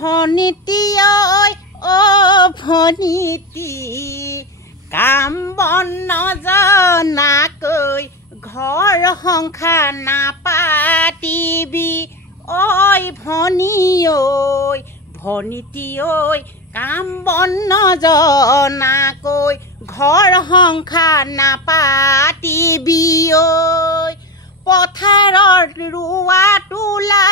ভনীতি ঐ ভনীতি কাম বন নজনাকৈ ঘৰ সংসাৰ নাপাতিবি ঐ ভনী ঐ ভনীতি ঐ কাম বন নজনাকৈ ঘৰ সংসাৰ নাপাতিবি ঐ পথাৰত ৰোৱা তোলা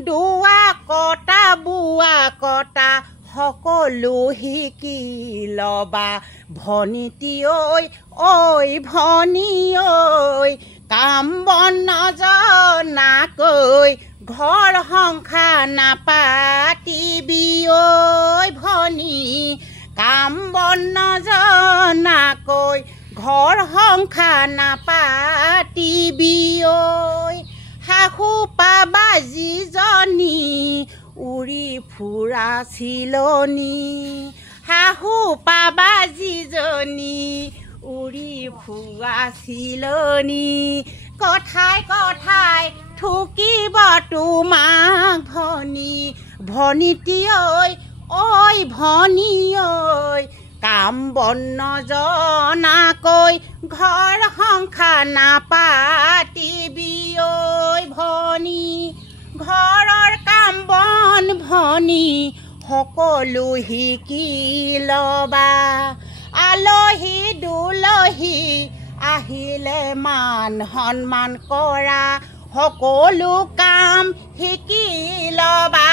দোৱা কটা বোৱা কটা সকলো শিকি লবা ভনীতি ঐ ভনী ঐ কাম বন নজনাকৈ ঘৰ সংসাৰ নাপাতিবি ঐ ভনী কাম বন নজনাকৈ ঘৰ সংসাৰ নাপাতিবি ঐ শাহু পাবা যিজনী উৰি ফুৰা চিলনী শাহু পাবা যিজনী উৰি ফুৰা চিলনী কথাই কথাই ঠুকিব তোমাক ভনী ভনীতি ঐ ভনী ঐ কাম বন নজনাকৈ ঘৰ সংসাৰ নাপাতিবি ঐ ভনী ঘৰৰ কাম বন ভনী সকলো শিকি লবা আলহী দুলহী আহিলে মান সন্মান কৰা সকলো কাম শিকি লবা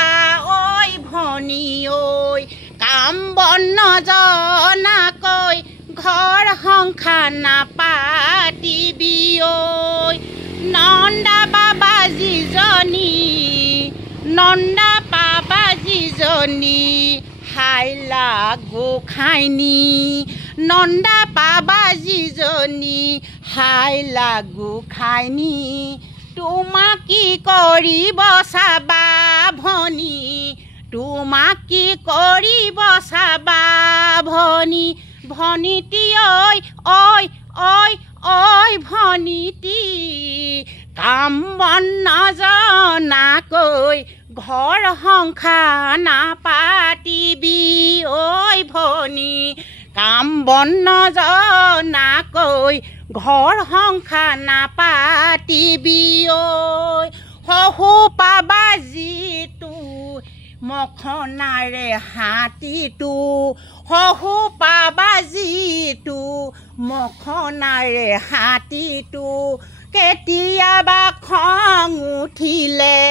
ঐ ভনী ঐ কাম বন নজনাকৈ ঘৰ সংসাৰ নাপাতিবি ঐ নন্দা বাবা যিজনী নন্দা পাবা যিজনী হাইলা গোসাঁইনী নন্দা পাবা যিজনী হাইলা গোসাঁইনী তোমাক কি কৰিব চাবা ভনী তোমাক কি কৰিব চাবা ভনী ভনীতি ঐ ভনীতি কাম বন নজনাকৈ ঘৰ সংসাৰ নাপাতিবি ঐ ভনী কাম বন নজনাকৈ ঘৰ সংসাৰ নাপাতিবি ঐ শহু পাবা যিটো মখনাৰে হাতীটো শহু পাবা যিটো মখনাৰে হাতীটো কেতিয়াবা খং উঠিলে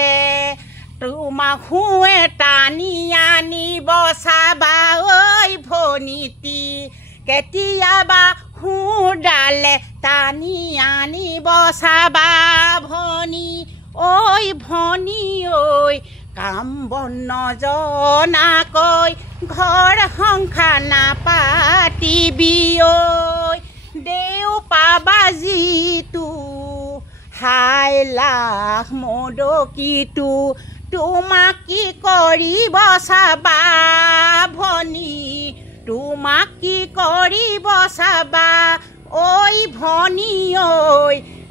তোমাক শুৱে টানি আনিব চাবা ঐ ভনীতি কেতিয়াবা শুডালে টানি আনিব চাবা ভনী ঐ ভনী ঐ কাম বন নজনাকৈ ঘৰ সংসাৰ নাপাতিবি ঐ দেও পাবা যিটো হাইলা মদকীটো তোমাক কি কৰিব চাবা ভনী তোমাক কি কৰিব চাবা ঐ ভনী ঐ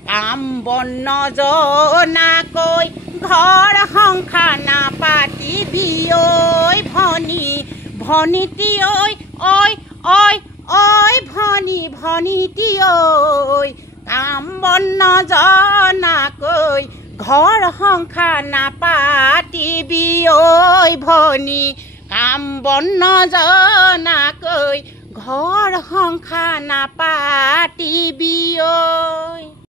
কাম বন নজনাকৈ ঘৰ সংসাৰ নাপাতিবি ঐ ভনী ভনীতি ঐ ভনী ভনীতি ঐ কাম বন নজনাকৈ ঘৰ সংসাৰ নাপাতিবি ঐ ভনী কাম বন নজনাকৈ ঘৰ সংসাৰ নাপাতিবি